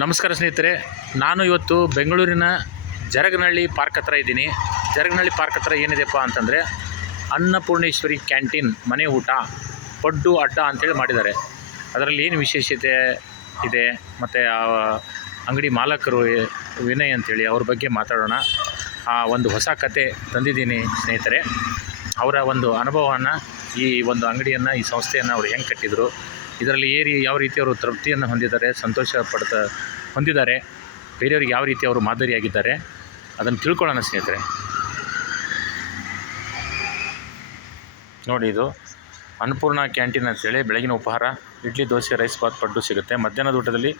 ನಮಸ್ಕಾರ ಸ್ನೇಹಿತರೆ, ನಾನು ಇವತ್ತು ಬೆಂಗಳೂರಿನ ಜರಗನಹಳ್ಳಿ ಪಾರ್ಕ್ ಹತ್ರ ಇದ್ದೀನಿ. ಜರಗನಹಳ್ಳಿ ಪಾರ್ಕ್ ಹತ್ರ ಏನಿದೆಪ್ಪ ಅಂತಂದರೆ ಅನ್ನಪೂರ್ಣೇಶ್ವರಿ ಕ್ಯಾಂಟೀನ್ ಮನೆ ಊಟ, ಪಡ್ಡು, ಅಡ್ಡ ಅಂತೇಳಿ ಮಾಡಿದ್ದಾರೆ. ಅದರಲ್ಲಿ ಏನು ವಿಶೇಷತೆ ಇದೆ? ಮತ್ತು ಆ ಅಂಗಡಿ ಮಾಲಕರು ವಿನಯ್ ಅಂತೇಳಿ ಅವ್ರ ಬಗ್ಗೆ ಮಾತಾಡೋಣ. ಆ ಒಂದು ಹೊಸ ಕತೆ ತಂದಿದ್ದೀನಿ ಸ್ನೇಹಿತರೆ. ಅವರ ಒಂದು ಅನುಭವವನ್ನು ಈ ಒಂದು ಅಂಗಡಿಯನ್ನು, ಈ ಸಂಸ್ಥೆಯನ್ನು ಅವ್ರು ಹೆಂಗೆ ಕಟ್ಟಿದರು ಇದರಲ್ಲಿ ಏರಿ ಯಾವ ರೀತಿ ಅವರು ತೃಪ್ತಿಯನ್ನು ಹೊಂದಿದ್ದಾರೆ, ಸಂತೋಷ ಪಡ್ತಾ, ಹೊಂದಿದ್ದಾರೆ, ಬೇರೆಯವ್ರಿಗೆ ಯಾವ ರೀತಿ ಅವರು ಮಾದರಿಯಾಗಿದ್ದಾರೆ, ಅದನ್ನು ತಿಳ್ಕೊಳ್ಳೋಣ ಸ್ನೇಹಿತರೆ. ನೋಡಿ ಇದು ಅನ್ನಪೂರ್ಣ ಕ್ಯಾಂಟೀನ್ ಅಂತೇಳಿ ಬೆಳಗಿನ ಉಪಹಾರ, ಇಡ್ಲಿ, ದೋಸೆ, ರೈಸ್ ಬಾತ್ ಪಟ್ಟು ಸಿಗುತ್ತೆ. ಮಧ್ಯಾಹ್ನದ ಊಟದಲ್ಲಿ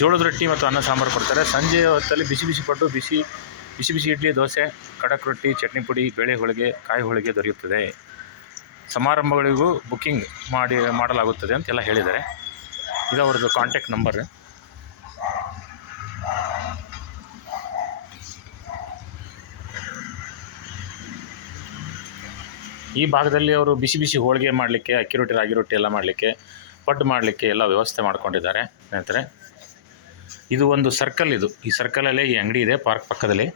ಜೋಳದ ರೊಟ್ಟಿ ಮತ್ತು ಅನ್ನ ಸಾಂಬಾರು ಕೊಡ್ತಾರೆ. ಸಂಜೆ ಹೊತ್ತಲ್ಲಿ ಬಿಸಿ ಬಿಸಿ ಪಟ್ಟು ಬಿಸಿ ಬಿಸಿ ಬಿಸಿ ಇಡ್ಲಿ, ದೋಸೆ, ಖಡಕ್ ರೊಟ್ಟಿ, ಚಟ್ನಿ ಪುಡಿ, ಬೇಳೆ ಹೋಳಿಗೆ, ಕಾಯಿ ಹೋಳಿಗೆ ದೊರೆಯುತ್ತದೆ. ಸಮಾರಂಭಗಳಿಗೂ ಬುಕ್ಕಿಂಗ್ ಮಾಡಿ, ಮಾಡಲಾಗುತ್ತದೆ ಅಂತೆಲ್ಲ ಹೇಳಿದ್ದಾರೆ. ಇದು ಅವ್ರದ್ದು ಕಾಂಟ್ಯಾಕ್ಟ್ ನಂಬರ್ ಈ ಭಾಗದಲ್ಲಿ ಅವರು ಬಿಸಿ ಬಿಸಿ ಹೋಳಿಗೆ ಮಾಡಲಿಕ್ಕೆ, ಅಕ್ಕಿ ರೊಟ್ಟಿ, ರಾಗಿ ರೊಟ್ಟಿ ಎಲ್ಲ ಮಾಡಲಿಕ್ಕೆ, ಪಡ್ಡು ಮಾಡಲಿಕ್ಕೆ ಎಲ್ಲ ವ್ಯವಸ್ಥೆ ಮಾಡ್ಕೊಂಡಿದ್ದಾರೆ. ಸ್ನೇಹಿತರೆ, ಇದು ಒಂದು ಸರ್ಕಲ್ ಇದು. ಈ ಸರ್ಕಲಲ್ಲೇ ಈ ಅಂಗಡಿ ಇದೆ ಪಾರ್ಕ್ ಪಕ್ಕದಲ್ಲಿ.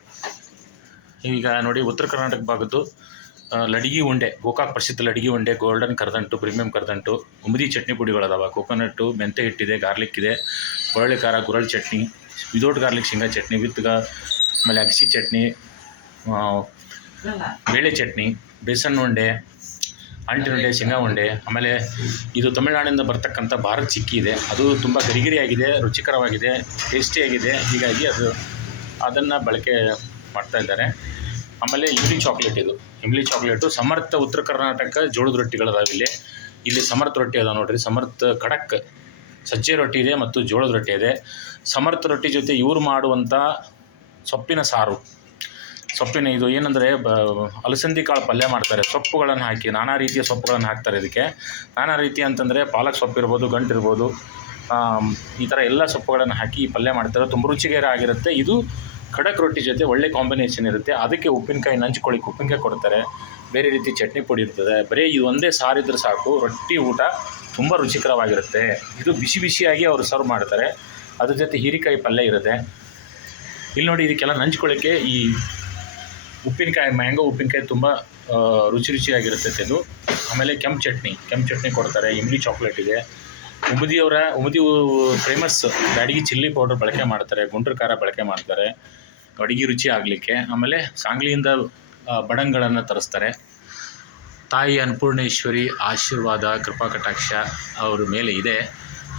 ಈಗ ನೋಡಿ ಉತ್ತರ ಕರ್ನಾಟಕ ಭಾಗದ್ದು ಲಡಿಗಿ ಉಂಡೆ, ಗೋಕಾಕ್ ಪ್ರಸಿದ್ಧ ಲಡಿಗಿ ಉಂಡೆ ಗೋಲ್ಡನ್ ಕರ್ದಂಟು ಪ್ರೀಮಿಯಂ ಕರ್ದಂಟು, ಉಮದಿ ಚಟ್ನಿ ಪುಡಿಗಳದಾವ ಕೋಕೋನಟ್ಟು ಮೆಂತೆ ಹಿಟ್ಟಿದೆ ಗಾರ್ಲಿಕ್ ಇದೆ ಹೊರಳಿ ಖಾರ ಗುರಳ್ ಚಟ್ನಿ ವಿದೌಟ್ ಗಾರ್ಲಿಕ್ ಶೇಂಗಾ ಚಟ್ನಿ ವಿತ್ ಗಾ, ಆಮೇಲೆ ಅಗಸಿ ಚಟ್ನಿ ಬೇಳೆ ಚಟ್ನಿ, ಬೇಸನ್ ಉಂಡೆ ಅಂಟಿನ ಉಂಡೆ, ಶೇಂಗಾ ಉಂಡೆ, ಆಮೇಲೆ ಇದು ತಮಿಳುನಾಡಿನಿಂದ ಬರ್ತಕ್ಕಂಥ ಭಾರತ್ ಚಿಕ್ಕಿ ಇದೆ. ಅದು ತುಂಬ ಗರಿಗರಿಯಾಗಿದೆ, ರುಚಿಕರವಾಗಿದೆ ಟೇಸ್ಟಿಯಾಗಿದೆ ಹೀಗಾಗಿ ಅದು ಅದನ್ನು ಬಳಕೆ ಮಾಡ್ತಾ ಇದ್ದಾರೆ. ಆಮೇಲೆ ಇಮ್ಲಿ ಚಾಕ್ಲೇಟ್ ಇದು. ಇಮ್ಲಿ ಚಾಕ್ಲೇಟು ಸಮರ್ಥ ಉತ್ತರ ಕರ್ನಾಟಕ ಜೋಳದ ರೊಟ್ಟಿಗಳದಾವ ಇಲ್ಲಿ. ಇಲ್ಲಿ ಸಮರ್ಥ ರೊಟ್ಟಿ ಅದಾವ ನೋಡ್ರಿ. ಸಮರ್ಥ ಖಡಕ್ ಸಜ್ಜೆ ರೊಟ್ಟಿ ಇದೆ ಮತ್ತು ಜೋಳದ ರೊಟ್ಟಿ ಇದೆ. ಸಮರ್ಥ ರೊಟ್ಟಿ ಜೊತೆ ಇವರು ಮಾಡುವಂಥ ಸೊಪ್ಪಿನ ಸಾರು. ಸೊಪ್ಪಿನ ಇದು ಏನಂದರೆ ಬ ಅಲಸಂದಿ ಕಾಳು ಪಲ್ಯ ಮಾಡ್ತಾರೆ. ಸೊಪ್ಪುಗಳನ್ನು ಹಾಕಿ ನಾನಾ ರೀತಿಯ ಸೊಪ್ಪುಗಳನ್ನು ಹಾಕ್ತಾರೆ ಇದಕ್ಕೆ. ನಾನಾ ರೀತಿ ಅಂತಂದರೆ ಪಾಲಕ್ ಸೊಪ್ಪು ಇರ್ಬೋದು ಗಂಟು ಇರ್ಬೋದು ಆಮ್, ಈ ಥರ ಎಲ್ಲ ಸೊಪ್ಪುಗಳನ್ನು ಹಾಕಿ ಈ ಪಲ್ಯ ಮಾಡ್ತಾರೆ. ತುಂಬ ರುಚಿಕರ ಆಗಿರುತ್ತೆ ಇದು ಖಡಕ್ ರೊಟ್ಟಿ ಜೊತೆ ಒಳ್ಳೆ ಕಾಂಬಿನೇಷನ್ ಇರುತ್ತೆ. ಅದಕ್ಕೆ ಉಪ್ಪಿನಕಾಯಿ ನಂಚ್ಕೊಳ್ಳಿಕ್ಕೆ ಉಪ್ಪಿನಕಾಯಿ ಕೊಡ್ತಾರೆ. ಬೇರೆ ರೀತಿ ಚಟ್ನಿ ಪುಡಿ ಇರ್ತದೆ. ಬರೀ ಇದು ಒಂದೇ ಸಾರಿದ್ರೆ ಸಾಕು. ರೊಟ್ಟಿ ಊಟ ತುಂಬ ರುಚಿಕರವಾಗಿರುತ್ತೆ. ಇದು ಬಿಸಿ ಬಿಸಿಯಾಗಿ ಅವರು ಸರ್ವ್ ಮಾಡ್ತಾರೆ. ಅದ್ರ ಜೊತೆ ಹೀರಿಕಾಯಿ ಪಲ್ಯ ಇರುತ್ತೆ. ಇಲ್ಲಿ ನೋಡಿ ಇದಕ್ಕೆಲ್ಲ ನಂಚ್ಕೊಳ್ಳೋಕ್ಕೆ ಈ ಉಪ್ಪಿನಕಾಯಿ, ಮ್ಯಾಂಗೋ ಉಪ್ಪಿನಕಾಯಿ ತುಂಬ ರುಚಿ ರುಚಿಯಾಗಿರುತ್ತೆ ಇದು ಆಮೇಲೆ ಕೆಂಪು ಚಟ್ನಿ ಕೆಂಪು ಚಟ್ನಿ ಕೊಡ್ತಾರೆ. ಇಮ್ಲಿ ಚಾಕ್ಲೇಟ್ ಇದೆ. ಉಮದಿಯವರ ಉಮದಿ ಫೇಮಸ್ ಅಡಿಗೆ ಚಿಲ್ಲಿ ಪೌಡರ್ ಬಳಕೆ ಮಾಡ್ತಾರೆ, ಗುಂಡ್ರ ಖಾರ ಬಳಕೆ ಮಾಡ್ತಾರೆ, ಅಡಿಗೆ ರುಚಿ ಆಗಲಿಕ್ಕೆ. ಆಮೇಲೆ ಸಾಂಗ್ಲಿಯಿಂದ ಬಡಂಗಳನ್ನ ತರಿಸ್ತಾರೆ. ತಾಯಿ ಅನ್ನಪೂರ್ಣೇಶ್ವರಿ ಆಶೀರ್ವಾದ, ಕೃಪಾ ಕಟಾಕ್ಷ ಅವ್ರ ಮೇಲೆ ಇದೆ.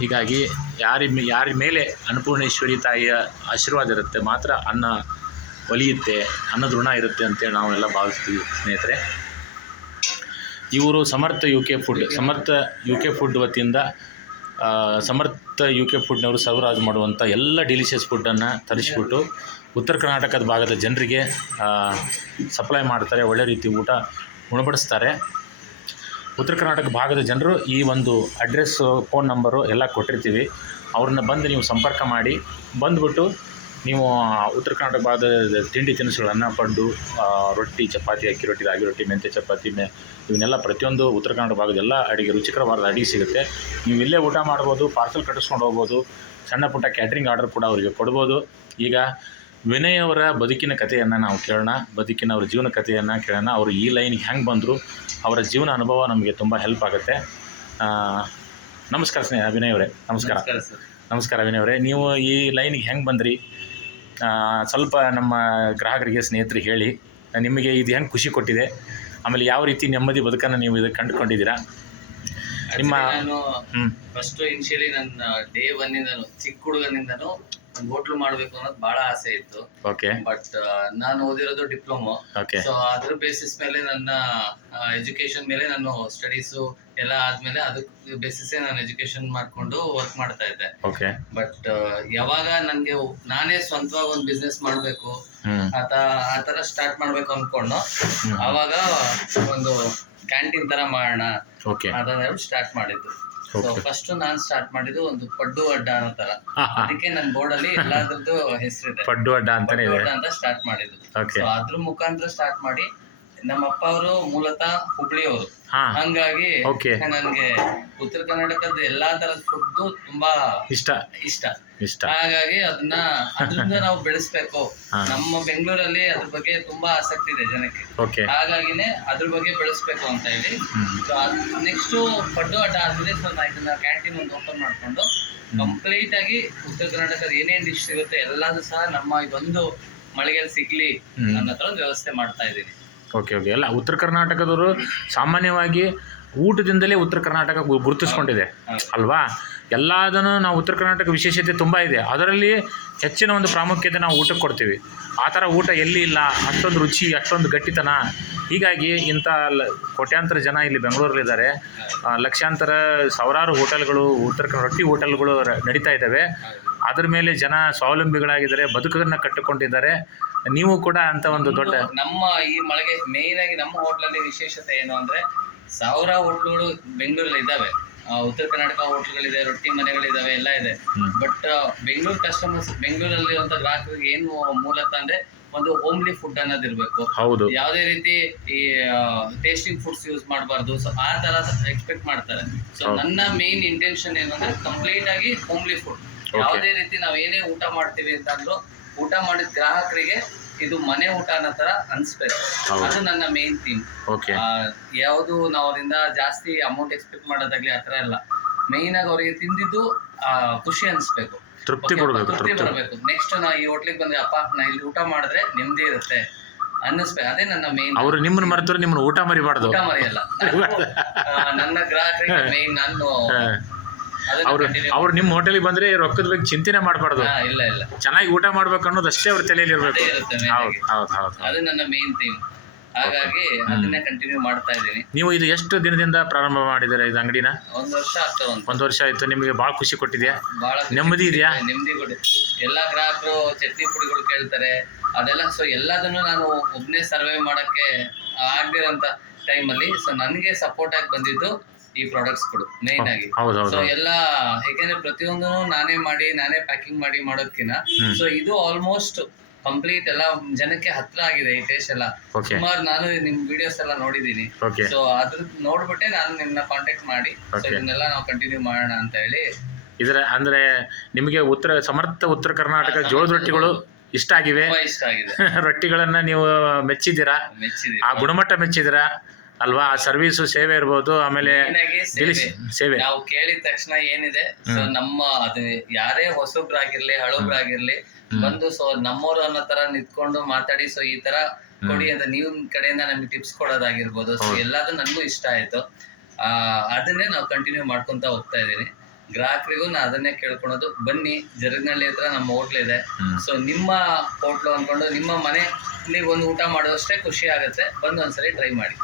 ಹೀಗಾಗಿ ಯಾರ ಯಾರ ಮೇಲೆ ಅನ್ನಪೂರ್ಣೇಶ್ವರಿ ತಾಯಿಯ ಆಶೀರ್ವಾದ ಇರುತ್ತೆ, ಮಾತ್ರ ಅನ್ನ ಒಲಿಯುತ್ತೆ, ಅನ್ನದ ಋಣ ಇರುತ್ತೆ ಅಂತೇಳಿ ನಾವೆಲ್ಲ ಭಾವಿಸ್ತೀವಿ ಸ್ನೇಹಿತರೆ. ಇವರು Samarth U K food, Samarth U K food ವತಿಯಿಂದ ಸಮರ್ಥ ಯು ಕೆ ಫುಡ್ನವರು ಸವರಾಜ್ ಮಾಡುವಂಥ ಎಲ್ಲ ಡಿಲಿಷಿಯಸ್ ಫುಡ್ಡನ್ನು ತರಿಸಿಬಿಟ್ಟು ಉತ್ತರ ಕರ್ನಾಟಕದ ಭಾಗದ ಜನರಿಗೆ ಸಪ್ಲೈ ಮಾಡ್ತಾರೆ, ಒಳ್ಳೆ ರೀತಿ ಊಟ ಉಣಬಡಿಸ್ತಾರೆ. ಉತ್ತರ ಕರ್ನಾಟಕ ಭಾಗದ ಜನರು ಈ ಒಂದು ಅಡ್ರೆಸ್ಸು ಫೋನ್ ನಂಬರು ಎಲ್ಲ ಕೊಟ್ಟಿರ್ತೀವಿ. ಅವ್ರನ್ನ ಬಂದು ನೀವು ಸಂಪರ್ಕ ಮಾಡಿ, ಬಂದುಬಿಟ್ಟು ನೀವು ಉತ್ತರ ಕರ್ನಾಟಕ ಭಾಗದ ತಿಂಡಿ ತಿನಿಸುಗಳನ್ನು ಪಡ್ಡು ರೊಟ್ಟಿ ಚಪಾತಿ ಅಕ್ಕಿ ರೊಟ್ಟಿ ರಾಗಿ ರೊಟ್ಟಿ ಮೆಂತ್ಯ ಚಪಾತಿ ಮೆ ಇವನ್ನೆಲ್ಲ ಪ್ರತಿಯೊಂದು ಉತ್ತರ ಕನ್ನಡ ಭಾಗದ ಎಲ್ಲ ಅಡಿಗೆ ರುಚಿಕರವಾದ ಅಡಿಗೆ ಸಿಗುತ್ತೆ. ನೀವು ಇಲ್ಲೇ ಊಟ ಮಾಡ್ಬೋದು ಪಾರ್ಸಲ್ ಕಟ್ಟಿಸ್ಕೊಂಡು ಹೋಗ್ಬೋದು ಸಣ್ಣ ಪುಟ್ಟ ಕ್ಯಾಟ್ರಿಂಗ್ ಆರ್ಡರ್ ಕೂಡ ಅವರಿಗೆ ಕೊಡ್ಬೋದು. ಈಗ ವಿನಯ್ ಅವರ ಬದುಕಿನ ಕಥೆಯನ್ನು ನಾವು ಕೇಳೋಣ ಬದುಕಿನ ಅವರ ಜೀವನ ಕಥೆಯನ್ನು ಕೇಳೋಣ. ಅವರು ಈ ಲೈನ್ಗೆ ಹೆಂಗೆ ಬಂದರು ಅವರ ಜೀವನ ಅನುಭವ ನಮಗೆ ತುಂಬ ಹೆಲ್ಪ್ ಆಗುತ್ತೆ. ನಮಸ್ಕಾರ ಸ್ನೇಹ ವಿನಯ್ ಅವರೇ ನಮಸ್ಕಾರ. ನಮಸ್ಕಾರ ವಿನಯ್ ಅವರೇ ನೀವು ಈ ಲೈನಿಗೆ ಹೆಂಗೆ ಬಂದ್ರಿ? ಸ್ವಲ್ಪ ನಮ್ಮ ಗ್ರಾಹಕರಿಗೆ ಸ್ನೇಹಿತರು ಹೇಳಿ ನಿಮಗೆ ಇದು ಹೆಂಗೆ ಖುಷಿ ಕೊಟ್ಟಿದೆ? ಆಮೇಲೆ ಯಾವ ರೀತಿ ನೆಮ್ಮದಿ ಬದುಕನ್ನು ನೀವು ಇದಕ್ಕೆ ಕಂಡುಕೊಂಡಿದ್ದೀರಾ? ನಿಮ್ಮ- ನಾನು ಹ್ಞೂ ಫಸ್ಟ್ ಇನಿಷಿಯಲಿ ನನ್ನ ಡೇ ಒನ್ನಿಂದನೂ ಚಿಕ್ಕ ಹುಡುಗನಿಂದನು ಒಂದು ಹೋಟ್ಲು ಮಾಡ್ಬೇಕು ಅನ್ನೋದು ಬಹಳ ಆಸೆ ಇತ್ತು. ಓಕೆ ಬಟ್ ನಾನು ಓದಿರೋದು ಡಿಪ್ಲೊಮೊ. ಓಕೆ ಸೊ ಅದ್ರ ಬೇಸಿಸ್ ಮೇಲೆ ನನ್ನ ಎಜುಕೇಶನ್ ಮೇಲೆ ನಾನು ಸ್ಟಡೀಸು ಎಲ್ಲ ಆದ್ಮೇಲೆ ಅದಕ್ಕೆ ಬೇಸಿಸ್ ನಾನು ಎಜುಕೇಶನ್ ಮಾಡ್ಕೊಂಡು ವರ್ಕ್ ಮಾಡ್ತಾ ಇದ್ದೆ. ಓಕೆ ಬಟ್ ಯಾವಾಗ ನನ್ಗೆ ನಾನೇ ಸ್ವಂತವಾಗಿ ಒಂದು ಬಿಸ್ನೆಸ್ ಮಾಡ್ಬೇಕು ಆತ ಆ ತರ ಸ್ಟಾರ್ಟ್ ಮಾಡ್ಬೇಕು ಅನ್ಕೊಂಡು. ಅವಾಗ ಒಂದು ಕ್ಯಾಂಟೀನ್ ತರ ಮಾಡೋಣ ಓಕೆ ಸ್ಟಾರ್ಟ್ ಮಾಡಿದ್ದು. ಸೊ ಫಸ್ಟ್ ನಾನ್ ಸ್ಟಾರ್ಟ್ ಮಾಡಿದ್ದು ಒಂದು ಪಡ್ಡು ಅಡ್ಡ ಅನ್ನೋ ತರ ಅದಕ್ಕೆ ನನ್ನ ಬೋರ್ಡ್ ಅಲ್ಲಿ ಎಲ್ಲಾದ್ರದ್ದು ಹೆಸರಿದೆ. ಪಡ್ಡು ಅಡ್ಡ ಇದೆ. ಅಂತ ಸ್ಟಾರ್ಟ್ ಮಾಡಿದ್ದು. ಸೊ ಅದ್ರ ಮುಖಾಂತರ ಸ್ಟಾರ್ಟ್ ಮಾಡಿ ನಮ್ಮ ಅಪ್ಪ ಅವರು ಮೂಲತಃ ಹುಬ್ಳಿಯವರು. ಹಾ. ಹಂಗಾಗಿ Okay. ನನ್ಗೆ ಉತ್ತರ ಕರ್ನಾಟಕದ ಎಲ್ಲಾ ತರದ ಫುಡ್ ತುಂಬಾ ಇಷ್ಟ. ಇಷ್ಟ. ಇಷ್ಟ. ಹಾಗಾಗಿ ಅದನ್ನ ಅದರಿಂದ ನಾವು ಬೆಳೆಸ್ಬೇಕು. ಹಾ. ನಮ್ಮ ಬೆಂಗಳೂರಲ್ಲಿ ಅದ್ರ ಬಗ್ಗೆ ತುಂಬಾ ಆಸಕ್ತಿ ಇದೆ ಜನಕ್ಕೆ. ಓಕೆ. ಹಾಗಾಗಿನೇ ಅದ್ರ ಬಗ್ಗೆ ಬೆಳೆಸ್ಬೇಕು ಅಂತ ಹೇಳಿ. ಹ್ಮ್. ನೆಕ್ಸ್ಟ್ ಪಡ್ಡು ಅಡ್ಡ ಆದ್ಮೇಲೆ ಸೊ ನಾ ಇದನ್ನ ಕ್ಯಾಂಟೀನ್ ಒಂದು ಓಪನ್ ಮಾಡ್ಕೊಂಡು ಕಂಪ್ಲೀಟ್ ಆಗಿ ಉತ್ತರ ಕರ್ನಾಟಕದ ಏನೇನ್ ಡಿಶ್ ಸಿಗುತ್ತೆ ಎಲ್ಲಾನು ಸಹ ನಮ್ಮ ಇದೊಂದು ಮಳಿಗೆಯಲ್ಲಿ ಸಿಗ್ಲಿ ಹ್ಮ್. ಅನ್ನೋ ತರ ಒಂದು ವ್ಯವಸ್ಥೆ ಮಾಡ್ತಾ ಇದ್ದೀನಿ. Okay okay. ಎಲ್ಲ ಉತ್ತರ ಕರ್ನಾಟಕದವರು ಸಾಮಾನ್ಯವಾಗಿ ಊಟದಿಂದಲೇ ಉತ್ತರ ಕರ್ನಾಟಕ ಗುರುತಿಸ್ಕೊಂಡಿದೆ. ಅಲ್ವಾ? ಎಲ್ಲದನ್ನು ನಾವು ಉತ್ತರ ಕರ್ನಾಟಕ ವಿಶೇಷತೆ ತುಂಬ ಇದೆ. ಅದರಲ್ಲಿ ಹೆಚ್ಚಿನ ಒಂದು ಪ್ರಾಮುಖ್ಯತೆ ನಾವು ಊಟಕ್ಕೆ ಕೊಡ್ತೀವಿ. ಆ ಥರ ಊಟ ಎಲ್ಲಿ ಇಲ್ಲ ಅಷ್ಟೊಂದು ರುಚಿ ಅಷ್ಟೊಂದು ಗಟ್ಟಿತನ. ಹೀಗಾಗಿ ಇಂಥ ಲ- ಕೋಟ್ಯಾಂತರ ಜನ ಇಲ್ಲಿ ಬೆಂಗಳೂರಲ್ಲಿದ್ದಾರೆ. ಲಕ್ಷಾಂತರ ಸಾವಿರಾರು ಹೋಟೆಲ್ಗಳು ಉತ್ತರ ರೊಟ್ಟಿ ಹೋಟೆಲ್ಗಳು ನಡೀತಾ ಇದ್ದಾವೆ. ಅದರ ಮೇಲೆ ಜನ ಸ್ವಾವಲಂಬಿಗಳಾಗಿದ್ದಾರೆ ಬದುಕನ್ನು ಕಟ್ಟಿಕೊಂಡಿದ್ದಾರೆ. ನೀವು ಕೂಡ ಅಂತ ಒಂದು ದೊಡ್ಡ ನಮ್ಮ ಈ ಮಳಿಗೆ ಮೇನ್ ಆಗಿ ನಮ್ಮ ಹೋಟ್ಲಲ್ಲಿ ವಿಶೇಷತೆ ಏನು ಅಂದ್ರೆ ಸಾವಿರ ಹೋಟ್ಲುಗಳು ಬೆಂಗಳೂರಲ್ಲಿ ಇದಾವೆ ಆ, ಉತ್ತರ ಕರ್ನಾಟಕ ಹೋಟ್ಲುಗಳಿದೆ ರೊಟ್ಟಿ ಮನೆಗಳಿದಾವೆ ಎಲ್ಲ ಇದೆ. ಬಟ್ ಬೆಂಗಳೂರು ಕಸ್ಟಮರ್ಸ್ ಬೆಂಗಳೂರಲ್ಲಿ ಇರುವಂತ ಗ್ರಾಹಕರಿಗೆ ಏನು ಮೂಲತಃ ಅಂದ್ರೆ ಒಂದು ಹೋಮ್ಲಿ ಫುಡ್ ಅನ್ನೋದಿರ್ಬೇಕು ಹೌದು. ಯಾವುದೇ ರೀತಿ ಈ ಟೇಸ್ಟಿಂಗ್ ಫುಡ್ಸ್ ಯೂಸ್ ಮಾಡಬಾರ್ದು. ಸೊ ಆ ತರ ಎಕ್ಸ್ಪೆಕ್ಟ್ ಮಾಡ್ತಾರೆ. ಸೊ ನನ್ನ ಮೇನ್ ಇಂಟೆನ್ಷನ್ ಏನಂದ್ರೆ ಕಂಪ್ಲೀಟ್ ಆಗಿ ಹೋಮ್ಲಿ ಫುಡ್. ಯಾವುದೇ ರೀತಿ ನಾವ್ ಏನೇ ಊಟ ಮಾಡ್ತೀವಿ ಅಂತಂದ್ರು ಊಟ ಮಾಡಿದ ಗ್ರಾಹಕರಿಗೆ ಇದು ಮನೆ ಊಟ ಅನ್ನೋ ತರ ಅನ್ಸ್ಬೇಕು. ಅದು ನನ್ನ ಮೇನ್ ಥೀಮ್ ಯಾವುದು ನಾವು ಅವರಿಂದ ಜಾಸ್ತಿ ಅಮೌಂಟ್ ಎಕ್ಸ್ಪೆಕ್ಟ್ ಮಾಡೋದಾಗ್ಲಿ ಆ ತರ ಎಲ್ಲ ಮೇಯ್ನ್ ಆಗಿ ಅವರಿಗೆ ತಿಂದಿದ್ದು ಆ, ಖುಷಿ ಅನ್ಸ್ಬೇಕು. ತೃಪ್ತಿ ಬರಬೇಕು. ನೆಕ್ಸ್ಟ್ ನಾ ಈ ಹೋಟ್ಲಿಗೆ ಬಂದ್ರೆ ಅಪ್ಪ ನಾ ಇಲ್ಲಿ ಊಟ ಮಾಡಿದ್ರೆ ನೆಮ್ಮದಿ ಇರುತ್ತೆ. ಅನ್ನಿಸ್ಬೇಕು. ಅದೇ ನನ್ನ ಮೇನ್ ಅವರು ನಿಮ್ಮನ್ನ ಮರೆತರು ನಿಮ್ಮನ್ನ ಊಟ ಮರಿಬಾರ್ದು. ಊಟ ಮರೆಯಲ್ಲ. ನನ್ನ ಗ್ರಾಹಕರಿಗೆ ಮೇನ್ ನಾನು ಅವರು ಅವ್ರು ನಿಮ್ಮ ಹೋಟೆಲಿಗೆ ಬಂದ್ರೆ ರೊಕ್ಕದ ಬಗ್ಗೆ ಚಿಂತನೆ ಮಾಡಬಾರ್ದು. ಹಾ, ಇಲ್ಲ ಇಲ್ಲ. ಚೆನ್ನಾಗಿ ಊಟ ಮಾಡ್ಬೇಕು ಅನ್ನೋದು ಅಷ್ಟೇ ಅವ್ರ ತಲೆಯಲ್ಲಿ ಇರಬೇಕು. ಅದೇ ಇರುತ್ತೆ main ಹೌದು ಆಗಿ. ಹೌದು ಹೌದು ಅದು ನನ್ನ ಮೇನ್ ಥೀಮ್ ಹಾಗಾಗಿ ಅದನ್ನೇ ಕಂಟಿನ್ಯೂ ಮಾಡ್ತಾ ಇದ್ದೀನಿ. ನೀವು ಇದು ಎಷ್ಟು ದಿನದಿಂದ ಪ್ರಾರಂಭ ಮಾಡಿದ್ದೀರಾ ಇದು ಅಂಗಡಿನ? ಒಂದ್ ವರ್ಷ ಆಗ್ತದೆ ಒಂದು ಒಂದು ವರ್ಷ ಆಯ್ತು ನಿಮಗೆ ಭಾಳ ಖುಷಿ ಕೊಟ್ಟಿದೆಯಾ? ಬಹಳ ನೆಮ್ಮದಿ ಇದೆಯಾ? ನೆಮ್ಮದಿ ಕೊಡಿ ಎಲ್ಲಾ ಗ್ರಾಹಕರು ಚಟ್ನಿ ಪುಡಿಗಳು ಕೇಳ್ತಾರೆ. ಅದೆಲ್ಲ ಸೊ ಎಲ್ಲದನ್ನು ನಾನು ಒಬ್ನೇ ಸರ್ವೆ ಮಾಡಕ್ಕೆ ಆಗದಿರೋಂಥ ಟೈಮಲ್ಲಿ ಸೊ ನನಗೆ ಸಪೋರ್ಟ್ ಆಗಿ ಬಂದಿದ್ದು ಈ ಪ್ರಾಡಕ್ಟ್ಸ್ಗಳು ಮೇನ್ ಆಗಿ. ಸೊ ಎಲ್ಲ ಯಾಕೆಂದ್ರೆ ಪ್ರತಿಯೊಂದು ನಾನೇ ಮಾಡಿ ನಾನೇ ಪ್ಯಾಕಿಂಗ್ ಮಾಡಿ ಮಾಡೋದ್ಕಿನ ಹ್ಮ್. ಸೊ ಇದು ಆಲ್ಮೋಸ್ಟ್ ಕಂಪ್ಲೀಟ್ ಎಲ್ಲ ಜನಕ್ಕೆ ಹತ್ರ ಆಗಿದೆ ಈ ಟೇಸ್ಟ್ ಎಲ್ಲ. ಸುಮಾರು ನಾನು ನಿಮ್ ವಿಡಿಯೋಸ್ ಎಲ್ಲ ನೋಡಿದೀನಿ ಸೊ ಅದ್ರ ನೋಡ್ಬಿಟ್ಟೆ ನಾನು ನಿಮ್ನ ಕಾಂಟ್ಯಾಕ್ಟ್ ಮಾಡಿ. ಇದನ್ನೆಲ್ಲ ನಾವು ಕಂಟಿನ್ಯೂ ಮಾಡೋಣ ಅಂತ ಹೇಳಿ. ಇದರ ಅಂದ್ರೆ ನಿಮಗೆ ಉತ್ತರ ಸಮರ್ಥ ಉತ್ತರ ಕರ್ನಾಟಕ ಜೋಳದ ರೊಟ್ಟಿಗಳು ಇಷ್ಟ ಆಗಿವೆ? ತುಂಬಾ ಇಷ್ಟ ಆಗಿದೆ. ರೊಟ್ಟಿಗಳನ್ನ ನೀವು ಮೆಚ್ಚಿದ್ದೀರಾ? ಮೆಚ್ಚಿದೆ ಆ ಗುಣಮಟ್ಟ ಮೆಚ್ಚಿದ್ದೀರಾ? ಅಲ್ವಾ? ಆ ಸರ್ವಿಸ್ ಸೇವೆ ಇರ್ಬೋದು ಆಮೇಲೆ ಸೇವೆ. ನಾವು ಕೇಳಿದ ತಕ್ಷಣ ಏನಿದೆ? ಸೊ ನಮ್ಮ ಅದು ಯಾರೇ ಹೊಸಬ್ರಾಗಿರ್ಲಿ ಹಳಬ್ರಾಗಿರ್ಲಿ ಬಂದು ಸೊ ನಮ್ಮವರು ಅನ್ನೋ ತರ ನಿಂತ್ಕೊಂಡು ಮಾತಾಡಿ ಸೊ ಈ ತರ ಕೊಡಿ ಅಂತ ನೀವು ಕಡೆಯಿಂದ ನಮ್ಗೆ ಟಿಪ್ಸ್ ಕೊಡೋದಾಗಿರ್ಬೋದು. ಸೊ ಎಲ್ಲಾದ್ರೂ ನನಗೂ ಇಷ್ಟ ಆಯ್ತು. ಆ ಅದನ್ನೇ ನಾವು ಕಂಟಿನ್ಯೂ ಮಾಡ್ಕೊಂತ ಹೋಗ್ತಾ ಇದೀನಿ ಗ್ರಾಹಕರಿಗೂ ನಾ ಅದನ್ನೇ ಕೇಳ್ಕೊಳೋದು ಬನ್ನಿ ಜರಗ್ನಳ್ಳಿ ಹತ್ರ ನಮ್ಮ ಹೋಟ್ಲ್ ಇದೆ. ಸೊ ನಿಮ್ಮ ಹೋಟ್ಲು ಅಂದ್ಕೊಂಡು ನಿಮ್ಮ ಮನೆಯಲ್ಲಿ ಒಂದು ಊಟ ಮಾಡೋಷ್ಟೇ ಖುಷಿ ಆಗುತ್ತೆ. ಬಂದು ಒಂದ್ಸರಿ ಟ್ರೈ ಮಾಡಿ.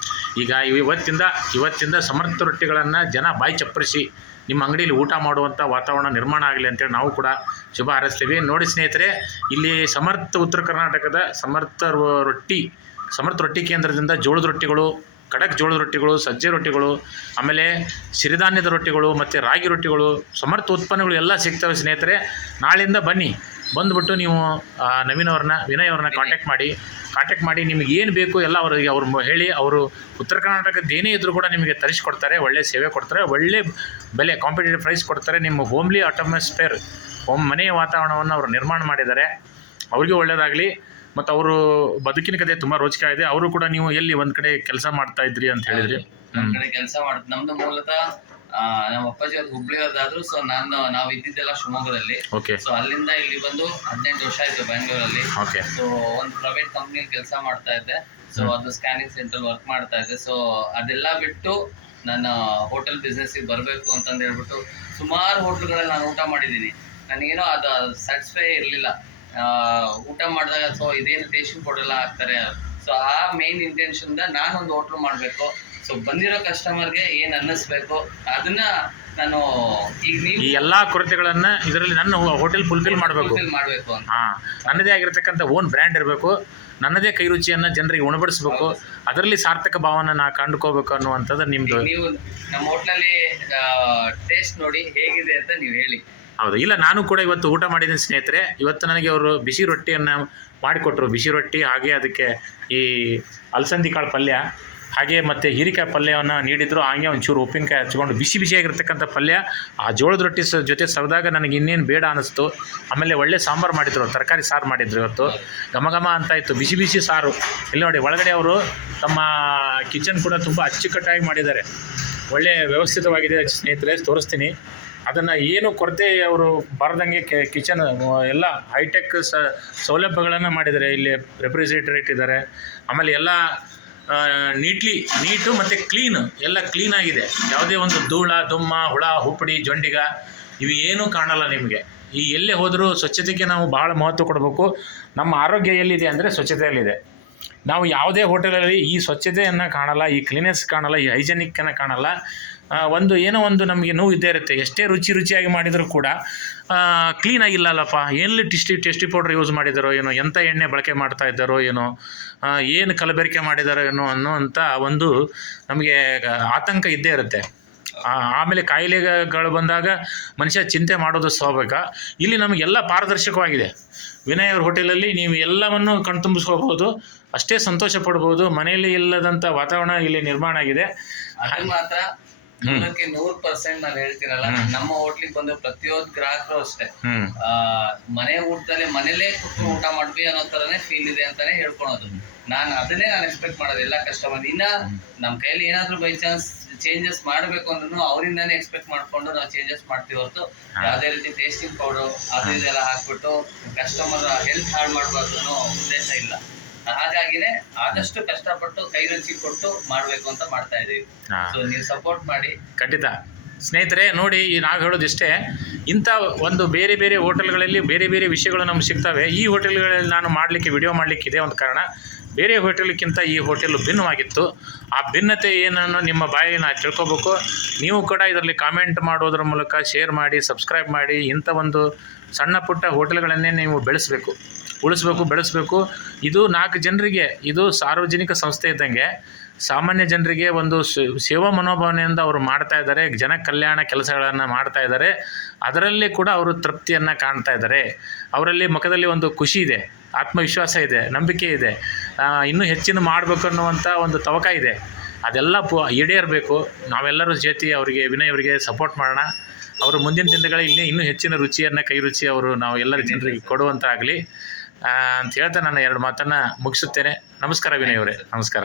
ಈಗ ಇವತ್ತಿಂದ ಇವತ್ತಿಂದ ಸಮರ್ಥ ರೊಟ್ಟಿಗಳನ್ನು ಜನ ಬಾಯಿ ಚಪ್ಪರಿಸಿ ನಿಮ್ಮ ಅಂಗಡಿಯಲ್ಲಿ ಊಟ ಮಾಡುವಂಥ ವಾತಾವರಣ ನಿರ್ಮಾಣ ಆಗಲಿ ಅಂತೇಳಿ ನಾವು ಕೂಡ ಶುಭ ಹಾರೈಸ್ತೀವಿ. ನೋಡಿ ಸ್ನೇಹಿತರೆ ಇಲ್ಲಿ ಸಮರ್ಥ ಉತ್ತರ ಕರ್ನಾಟಕದ ಸಮರ್ಥ ರೊಟ್ಟಿ ಸಮರ್ಥ ರೊಟ್ಟಿ ಕೇಂದ್ರದಿಂದ ಜೋಳದ ರೊಟ್ಟಿಗಳು ಖಡಕ್ ಜೋಳದ ರೊಟ್ಟಿಗಳು, ಸಜ್ಜೆ ರೊಟ್ಟಿಗಳು, ಆಮೇಲೆ ಸಿರಿಧಾನ್ಯದ ರೊಟ್ಟಿಗಳು ಮತ್ತು ರಾಗಿ ರೊಟ್ಟಿಗಳು, ಸಮರ್ಥ ಉತ್ಪನ್ನಗಳು ಎಲ್ಲ ಸಿಗ್ತವೆ ಸ್ನೇಹಿತರೆ. ನಾಳೆಯಿಂದ ಬನ್ನಿ. ಬಂದುಬಿಟ್ಟು ನೀವು ನವೀನ್ ಅವ್ರನ್ನ, ವಿನಯ್ ಅವ್ರನ್ನ ಕಾಂಟ್ಯಾಕ್ಟ್ ಮಾಡಿ. ಕಾಂಟ್ಯಾಕ್ಟ್ ಮಾಡಿ ನಿಮಗೆ ಏನು ಬೇಕು ಎಲ್ಲ ಅವರಿಗೆ ಅವ್ರು ಹೇಳಿ, ಅವರು ಉತ್ತರ ಕರ್ನಾಟಕದ ಏನೇ ಇದ್ದರೂ ಕೂಡ ನಿಮಗೆ ತರಿಸ್ಕೊಡ್ತಾರೆ, ಒಳ್ಳೆ ಸೇವೆ ಕೊಡ್ತಾರೆ, ಒಳ್ಳೆ ಬೆಲೆ ಕಾಂಪಿಟೇಟಿವ್ ಪ್ರೈಸ್ ಕೊಡ್ತಾರೆ. ನಿಮ್ಮ ಹೋಮ್ಲಿ ಆಟೋಮಾಸ್ಫೇರ್ ಹೋಮ್ ಮನೆಯ ವಾತಾವರಣವನ್ನು ಅವರು ನಿರ್ಮಾಣ ಮಾಡಿದ್ದಾರೆ. ಅವ್ರಿಗೆ ಒಳ್ಳೆಯದಾಗಲಿ ಮತ್ತು ಅವರು ಬದುಕಿನ ಕಥೆ ತುಂಬ ರೋಚಕ ಇದೆ. ಅವರು ಕೂಡ ನೀವು ಎಲ್ಲಿ ಒಂದು ಕಡೆ ಕೆಲಸ ಮಾಡ್ತಾ ಇದ್ರಿ ಅಂತ ಹೇಳಿದ್ರಿ? ಕಡೆ ಕೆಲಸ ಮಾಡ್ ನಮ್ದು ಮೂಲತಃ ನಮ್ಮ ಅಪ್ಪಾಜಿ ಅವ್ರು ಹುಬ್ಳಿಯವ್ರದಾದ್ರು ಸೊ ನಾನು ನಾವು ಇದ್ದಿದ್ದೆಲ್ಲ ಶಿವಮೊಗ್ಗದಲ್ಲಿ. ಓಕೆ ಸೊ ಅಲ್ಲಿಂದ ಇಲ್ಲಿ ಬಂದು ಹದಿನೆಂಟು ವರ್ಷ ಆಯ್ತು ಬೆಂಗಳೂರಲ್ಲಿ. ಓಕೆ ಸೊ ಒಂದು ಪ್ರೈವೇಟ್ ಕಂಪ್ನಿಯಲ್ಲಿ ಕೆಲಸ ಮಾಡ್ತಾ ಇದ್ದೆ. ಸೊ ಅದು ಸ್ಕ್ಯಾನಿಂಗ್ ಸೆಂಟರ್ ವರ್ಕ್ ಮಾಡ್ತಾ ಇದ್ದೆ. ಸೊ ಅದೆಲ್ಲ ಬಿಟ್ಟು ನನ್ನ ಹೋಟೆಲ್ ಬಿಸ್ನೆಸ್ಗೆ ಬರಬೇಕು ಅಂತಂದು ಹೇಳ್ಬಿಟ್ಟು ಸುಮಾರು ಹೋಟೆಲ್ಗಳಲ್ಲಿ ನಾನು ಊಟ ಮಾಡಿದ್ದೀನಿ. ನನಗೇನೋ ಅದು ಸ್ಯಾಟಿಸ್ಫೈ ಇರಲಿಲ್ಲ. ಊಟ ಮಾಡಿದಾಗ ಸೊ ಇದೇನು ಟೇಸ್ಟಿಂಗ್ ಕೊಡಲ್ಲ ಹಾಕ್ತಾರೆ ಸೊ ಆ ಮೇನ್ ಇಂಟೆನ್ಷನ್ದ ನಾನೊಂದು ಹೋಟ್ಲು ಮಾಡಬೇಕು. ಸೊ ಬಂದಿರೋ ಕಸ್ಟಮರ್ಗೆ ಏನು ಅನ್ನಿಸ್ಬೇಕು ಅದನ್ನ ನಾನು ಈಗ ನೀವು ಈ ಎಲ್ಲ ಕೊರತೆಗಳನ್ನು ಇದರಲ್ಲಿ ನನ್ನ ಹೋಟೆಲ್ ಫುಲ್ಫಿಲ್ ಮಾಡಬೇಕು. ಮಾಡಬೇಕು ಹಾಂ ನನ್ನದೇ ಆಗಿರತಕ್ಕಂಥ ಓನ್ ಬ್ರ್ಯಾಂಡ್ ಇರಬೇಕು. ನನ್ನದೇ ಕೈ ರುಚಿಯನ್ನು ಜನರಿಗೆ ಉಣಬಡಿಸ್ಬೇಕು. ಅದರಲ್ಲಿ ಸಾರ್ಥಕ ಭಾವನ ನಾ ಕಂಡುಕೋಬೇಕು ಅನ್ನುವಂಥದ್ದು ನಿಮ್ಮದು ನೀವು ನಮ್ಮ ಹೋಟ್ಲಲ್ಲಿ ಟೇಸ್ಟ್ ನೋಡಿ ಹೇಗಿದೆ ಅಂತ ನೀವು ಹೇಳಿ. ಹೌದು. ಇಲ್ಲ, ನಾನು ಕೂಡ ಇವತ್ತು ಊಟ ಮಾಡಿದ್ದೀನಿ ಸ್ನೇಹಿತರೆ. ಇವತ್ತು ನನಗೆ ಅವರು ಬಿಸಿ ರೊಟ್ಟಿಯನ್ನು ಮಾಡಿಕೊಟ್ರು. ಬಿಸಿ ರೊಟ್ಟಿ, ಹಾಗೆ ಅದಕ್ಕೆ ಈ ಅಲಸಂದಿ ಕಾಳು ಪಲ್ಯ, ಹಾಗೆ ಮತ್ತು ಹೀರಿಕಾಯಿ ಪಲ್ಯವನ್ನು ನೀಡಿದ್ರು. ಹಾಗೆ ಒಂಚೂರು ಉಪ್ಪಿನಕಾಯಿ ಹಚ್ಕೊಂಡು ಬಿಸಿ ಬಿಸಿಯಾಗಿರ್ತಕ್ಕಂಥ ಪಲ್ಯ. ಆ ಜೋಳದ ರೊಟ್ಟಿ ಸ ಜೊತೆ ಸವಿದಾಗ ನನಗೆ ಇನ್ನೇನು ಬೇಡ ಅನ್ನಿಸ್ತು ಆಮೇಲೆ ಒಳ್ಳೆ ಸಾಂಬಾರು ಮಾಡಿದ್ರು. ತರಕಾರಿ ಸಾರು ಮಾಡಿದ್ರು ಇವತ್ತು. ಘಮ ಘಮ ಅಂತ ಇತ್ತು. ಬಿಸಿ ಬಿಸಿ ಸಾರು. ಇಲ್ಲಿ ನೋಡಿ, ಒಳಗಡೆ ಅವರು ತಮ್ಮ ಕಿಚನ್ ಕೂಡ ತುಂಬ ಅಚ್ಚುಕಟ್ಟಾಗಿ ಮಾಡಿದ್ದಾರೆ. ಒಳ್ಳೆ ವ್ಯವಸ್ಥಿತವಾಗಿದೆ ಸ್ನೇಹಿತರೆ. ತೋರಿಸ್ತೀನಿ. ಅದನ್ನು ಏನು ಕೊರತೆ ಅವರು ಬಾರ್ದಂಗೆ ಕಿಚನ್ ಎಲ್ಲ ಹೈಟೆಕ್ ಸೌಲಭ್ಯಗಳನ್ನು ಮಾಡಿದ್ದಾರೆ. ಇಲ್ಲಿ ರೆಫ್ರಿಜರೇಟರ್ ಇದ್ದಾರೆ ಆಮೇಲೆ ಎಲ್ಲ ನೀಟ್ಲಿ ನೀಟು ಮತ್ತು ಕ್ಲೀನ್ ಎಲ್ಲ ಕ್ಲೀನಾಗಿದೆ ಯಾವುದೇ ಒಂದು ಧೂಳ, ದುಮ್ಮ, ಹುಳ ಹುಪ್ಪಡಿ ಜೊಂಡಿಗ ಇವು ಏನೂ ಕಾಣಲ್ಲ ನಿಮಗೆ. ಈ ಎಲ್ಲೇ ಹೋದರೂ ಸ್ವಚ್ಛತೆಗೆ ನಾವು ಭಾಳ ಮಹತ್ವ ಕೊಡಬೇಕು. ನಮ್ಮ ಆರೋಗ್ಯ ಎಲ್ಲಿದೆ ಅಂದರೆ ಸ್ವಚ್ಛತೆಯಲ್ಲಿದೆ. ನಾವು ಯಾವುದೇ ಹೋಟೆಲಲ್ಲಿ ಈ ಸ್ವಚ್ಛತೆಯನ್ನು ಕಾಣಲ್ಲ, ಈ ಕ್ಲೀನೆಸ್ ಕಾಣಲ್ಲ, ಈ ಹೈಜೆನಿಕ್ಕನ್ನು ಕಾಣಲ್ಲ. ಒಂದು ಏನೋ ಒಂದು ನಮಗೆ ನೋವು ಇದ್ದೇ ಇರುತ್ತೆ. ಎಷ್ಟೇ ರುಚಿ ರುಚಿಯಾಗಿ ಮಾಡಿದರೂ ಕೂಡ ಕ್ಲೀನ್ ಆಗಿಲ್ಲಲ್ಲಪ್ಪ ಎಲ್ಲಿ ಟಿಸ್ಟಿ, ಟೆಸ್ಟಿ ಪೌಡ್ರ್ ಯೂಸ್ ಮಾಡಿದಾರೋ ಏನೋ ಎಂಥ ಎಣ್ಣೆ ಬಳಕೆ ಮಾಡ್ತಾ ಇದ್ದಾರೋ ಏನೋ ಏನು ಕಲಬೆರಕೆ ಮಾಡಿದಾರೋ ಏನೋ ಅನ್ನೋವಂಥ ಒಂದು ನಮಗೆ ಆತಂಕ ಇದ್ದೇ ಇರುತ್ತೆ. ಆಮೇಲೆ ಕಾಯಿಲೆಗಳು ಬಂದಾಗ ಮನುಷ್ಯ ಚಿಂತೆ ಮಾಡೋದು ಸ್ವಾಭಾವಿಕ. ಇಲ್ಲಿ ನಮಗೆಲ್ಲ ಪಾರದರ್ಶಕವಾಗಿದೆ. ವಿನಯ್ ಅವ್ರ ಹೋಟೆಲಲ್ಲಿ ನೀವು ಎಲ್ಲವನ್ನು ಕಣ್ತುಂಬಿಸ್ಕೋಬಹುದು ಅಷ್ಟೇ ಸಂತೋಷ ಪಡ್ಬೋದು. ಮನೆಯಲ್ಲಿ ಇಲ್ಲದಂತ ವಾತಾವರಣ ಇಲ್ಲಿ ನಿರ್ಮಾಣ ಆಗಿದೆ. ಅದು ಮಾತ್ರ ನೂರಕ್ಕೆ ನೂರ್ ಪರ್ಸೆಂಟ್ ನಾನು ಹೇಳ್ತೀನಲ್ಲ ನಮ್ಮ ಹೋಟ್ಲಿಗೆ ಬಂದ ಪ್ರತಿಯೊಂದು ಗ್ರಾಹಕರು ಅಷ್ಟೇ. ಆ, ಮನೆ ಊಟದಲ್ಲಿ ಮನೇಲೇ ಕುತ್ಕೊಂಡು ಊಟ ಮಾಡ್ವಿ ಅನ್ನೋ ತರನೇ ಫೀಲ್ ಇದೆ ಅಂತಾನೆ ಹೇಳ್ಕೊಳೋದು. ನಾನು ಅದನ್ನೇ ನಾನು ಎಕ್ಸ್ಪೆಕ್ಟ್ ಮಾಡೋದು ಎಲ್ಲ ಕಸ್ಟಮರ್ ಇನ್ನ ನಮ್ಮ ಕೈಯಲ್ಲಿ ಏನಾದ್ರೂ ಬೈ ಚಾನ್ಸ್ ಚೇಂಜಸ್ ಮಾಡಬೇಕು ಅಂದ್ರೂ ಅವರಿಂದಾನೇ ಎಕ್ಸ್ಪೆಕ್ಟ್ ಮಾಡ್ಕೊಂಡು ನಾವು ಚೇಂಜಸ್ ಮಾಡ್ತೀವಿ ಹೊರತು ಯಾವುದೇ ರೀತಿ ಟೇಸ್ಟಿಂಗ್ ಪೌಡರ್ ಅದು ಇದೆಲ್ಲ ಹಾಕ್ಬಿಟ್ಟು ಕಸ್ಟಮರ್ ಹೆಲ್ತ್ ಹಾಳು ಮಾಡಬಾರ್ದು ಅನ್ನೋ ಉದ್ದೇಶ ಇಲ್ಲ. ಹಾಗಾಗಿನೇ ಆದಷ್ಟು ಕಷ್ಟಪಟ್ಟು ಕೈ ರುಚಿ ಕೊಟ್ಟು ಮಾಡ್ಬೇಕು ಅಂತ ಮಾಡ್ತಾ ಇದೀವಿ. ಸೊ ನೀವು ಸಪೋರ್ಟ್ ಮಾಡಿ. ಖಂಡಿತ. ಸ್ನೇಹಿತರೆ ನೋಡಿ ಈ ನಾವು ಹೇಳೋದಿಷ್ಟೇ ಇಂಥ ಒಂದು ಬೇರೆ ಬೇರೆ ಹೋಟೆಲ್ಗಳಲ್ಲಿ ಬೇರೆ ಬೇರೆ ವಿಷಯಗಳು ನಮ್ಗೆ ಸಿಗ್ತವೆ. ಈ ಹೋಟೆಲ್ಗಳಲ್ಲಿ ನಾನು ಮಾಡಲಿಕ್ಕೆ ವಿಡಿಯೋ ಮಾಡಲಿಕ್ಕಿದೆ ಇದೇ ಒಂದು ಕಾರಣ. ಬೇರೆ ಹೋಟೆಲ್ಗಿಂತ ಈ ಹೋಟೆಲ್ ಭಿನ್ನವಾಗಿತ್ತು. ಆ ಭಿನ್ನತೆ ಏನನ್ನು ನಿಮ್ಮ ಬಾಯಿನ ತಿಳ್ಕೊಬೇಕು. ನೀವು ಕೂಡ ಇದರಲ್ಲಿ ಕಾಮೆಂಟ್ ಮಾಡೋದ್ರ ಮೂಲಕ ಶೇರ್ ಮಾಡಿ, ಸಬ್ಸ್ಕ್ರೈಬ್ ಮಾಡಿ, ಇಂಥ ಒಂದು ಸಣ್ಣ ಪುಟ್ಟ ಹೋಟೆಲ್ಗಳನ್ನೇ ನೀವು ಬೆಳೆಸಬೇಕು. ಉಳಿಸ್ಬೇಕು, ಬೆಳೆಸಬೇಕು. ಇದು ನಾಲ್ಕು ಜನರಿಗೆ, ಇದು ಸಾರ್ವಜನಿಕ ಸಂಸ್ಥೆ ಇದ್ದಂಗೆ ಸಾಮಾನ್ಯ ಜನರಿಗೆ ಒಂದು ಸೇವಾ ಮನೋಭಾವನೆಯಿಂದ ಅವರು ಮಾಡ್ತಾ ಇದ್ದಾರೆ ಜನ ಕಲ್ಯಾಣ ಕೆಲಸಗಳನ್ನು ಮಾಡ್ತಾ ಇದ್ದಾರೆ. ಅದರಲ್ಲಿ ಕೂಡ ಅವರು ತೃಪ್ತಿಯನ್ನು ಕಾಣ್ತಾ ಇದ್ದಾರೆ. ಅವರಲ್ಲಿ ಮುಖದಲ್ಲಿ ಒಂದು ಖುಷಿ ಇದೆ, ಆತ್ಮವಿಶ್ವಾಸ ಇದೆ, ನಂಬಿಕೆ ಇದೆ. ಇನ್ನೂ ಹೆಚ್ಚಿನ ಮಾಡಬೇಕು ಅನ್ನುವಂಥ ಒಂದು ತವಕ ಇದೆ. ಅದೆಲ್ಲ ಪು, ಈಡೇರಬೇಕು. ನಾವೆಲ್ಲರೂ ಜೊತೆ ಅವರಿಗೆ, ವಿನಯ್ ಅವರಿಗೆ ಸಪೋರ್ಟ್ ಮಾಡೋಣ. ಅವರು ಮುಂದಿನ ದಿನಗಳಲ್ಲಿ ಇನ್ನೂ ಹೆಚ್ಚಿನ ರುಚಿಯನ್ನು, ಕೈ ರುಚಿ ಅವರು ನಾವು ಎಲ್ಲರ ಜನರಿಗೆ ಕೊಡುವಂತಾಗಲಿ. ಅಂತ ಹೇಳ್ತಾ ನಾನು ಎರಡು ಮಾತನ್ನು ಮುಗಿಸುತ್ತೇನೆ. ನಮಸ್ಕಾರ ವಿನಯ್ ಅವರೇ. ನಮಸ್ಕಾರ.